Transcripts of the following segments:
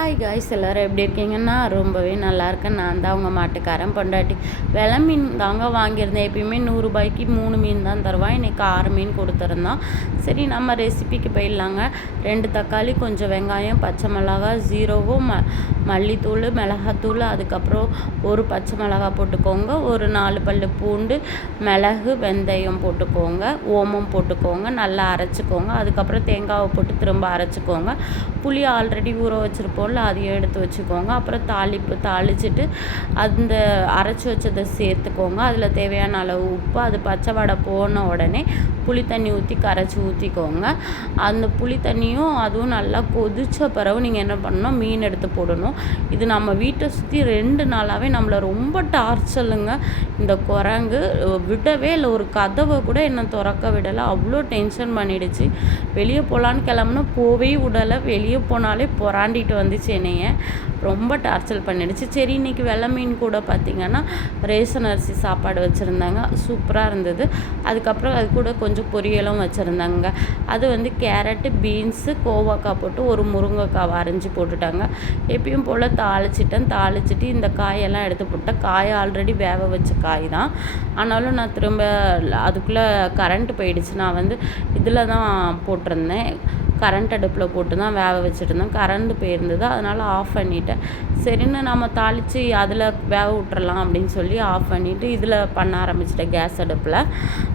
Hi guys, எல்லோரும் எப்படி இருக்கீங்கன்னா ரொம்பவே நல்லா இருக்கேன். நான் தான் உங்கள் மாட்டுக்காரன் பொண்டாட்டி. வெலை மீன் தாங்க வாங்கியிருந்தேன். எப்பயுமே 100 ரூபாய்க்கு 3 மீன் தான் தருவான். இன்றைக்கி 6 மீன் கொடுத்துருந்தான். சரி, நம்ம ரெசிபிக்கு போயிடலாங்க. 2 தக்காளி, கொஞ்சம் வெங்காயம், பச்சை மிளகாய், ஜீரோவும் மல்லித்தூள், மிளகாத்தூள், அதுக்கப்புறம் ஒரு பச்சை மிளகாய் போட்டுக்கோங்க, ஒரு 4 பல் பூண்டு, மிளகு, வெந்தயம் போட்டுக்கோங்க, ஓமம் போட்டுக்கோங்க, நல்லா அரைச்சிக்கோங்க. அதுக்கப்புறம் தேங்காவை போட்டு திரும்ப அரைச்சிக்கோங்க. புளி ஆல்ரெடி ஊற வச்சுருப்போம்ல, அதையும் எடுத்து வச்சுக்கோங்க. அப்புறம் தாளிச்சிட்டு அந்த அரைச்சி வச்சதை சேர்த்துக்கோங்க. அதில் தேவையான அளவு உப்பு, அது பச்சை வடை போன உடனே புளி தண்ணி ஊற்றி கரைச்சி ஊற்றிக்கோங்க. அந்த புளி தண்ணியும் அதுவும் நல்லா கொதித்த பிறகு நீங்கள் என்ன பண்ணணும், மீன் எடுத்து போடணும். இது நம்ம வீட்டை சுற்றி 2 நாளாகவே நம்மளை ரொம்ப டார்ச்சலுங்க. இந்த குரங்கு விடவே இல்லை, ஒரு கதவை கூட என்ன திறக்க விடலை. அவ்வளோ டென்ஷன் பண்ணிடுச்சு. வெளியே போகலான்னு கிளம்புனா போவே விடலை. வெளியே போனாலே புறாண்டிட்டு வந்துச்சு என்னைய. ரொம்ப டார்ச்சல் பண்ணிடுச்சு. சரி, இன்றைக்கி வெள்ளை மீன் கூட பார்த்திங்கன்னா ரேஷன் அரிசி சாப்பாடு வச்சுருந்தாங்க, சூப்பராக இருந்தது. அதுக்கப்புறம் அது கூட கொஞ்சம் பொரியலும் வச்சுருந்தாங்க. அது வந்து கேரட்டு, பீன்ஸு, கோவக்காய் போட்டு ஒரு முருங்கைக்காய் அரைஞ்சி போட்டுட்டாங்க. எப்பயும் போல் தாளிச்சிட்டு இந்த காயெல்லாம் எடுத்து போட்டேன். காய் ஆல்ரெடி வேக வச்ச காய் தான், ஆனாலும் நான் திரும்ப அதுக்குள்ளே கரண்ட்டு போயிடுச்சு. நான் வந்து இதில் தான் போட்டிருந்தேன், கரண்ட் அடுப்பில் போட்டு தான் வேக வச்சுட்டு இருந்தேன். கரண்ட் போயிருந்தது, அதனால் ஆஃப் பண்ணிட்டேன். சரின்னு நம்ம தாளித்து அதில் வேக விட்டுறலாம் அப்படின்னு சொல்லி ஆஃப் பண்ணிவிட்டு இதில் பண்ண ஆரம்பிச்சிட்டேன் கேஸ் அடுப்பில்.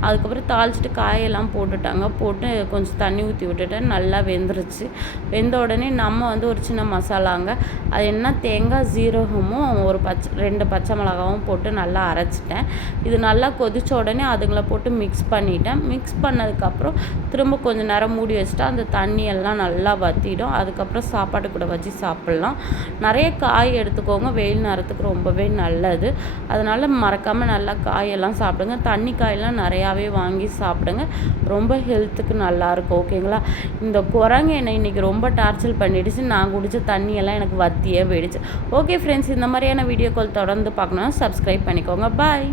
அதுக்கப்புறம் தாளிச்சிட்டு காயெல்லாம் போட்டு கொஞ்சம் தண்ணி ஊற்றி விட்டுட்டேன். நல்லா வெந்துருச்சு. வெந்த உடனே நம்ம வந்து ஒரு சின்ன மசாலாங்க, அது என்ன, தேங்காய், ஜீரகமும் ஒரு 2 பச்சை மிளகாவும் போட்டு நல்லா அரைச்சிட்டேன். இது நல்லா கொதித்த உடனே அதுங்களை போட்டு மிக்ஸ் பண்ணிட்டேன். மிக்ஸ் பண்ணதுக்கப்புறம் திரும்ப கொஞ்சம் நேரம் மூடி வச்சுட்டா அந்த தண்ணியெல்லாம் நல்லா வற்றிடும். அதுக்கப்புறம் சாப்பாடு கூட வச்சு சாப்பிட்லாம். நிறைய காய் எடுத்துக்கோங்க, வெயில் நேரத்துக்கு ரொம்பவே நல்லது. அதனால் மறக்காமல் நல்லா காயெல்லாம் சாப்பிடுங்க. தண்ணி காயெல்லாம் நிறையாவே வாங்கி சாப்பிடுங்க, ரொம்ப ஹெல்த்துக்கு நல்லாயிருக்கும். ஓகேங்களா? இந்த குரங்கு என்னை இன்றைக்கி ரொம்ப டார்ச்சர் பண்ணிடுச்சு. நான் குடித்த தண்ணியெல்லாம் எனக்கு வத்தியே போயிடுச்சு. ஓகே ஃப்ரெண்ட்ஸ், இந்த மாதிரியான வீடியோக்கள் தொடர்ந்து பார்க்கணுன்னா சப்ஸ்கிரைப் பண்ணிக்கோங்க. பாய்.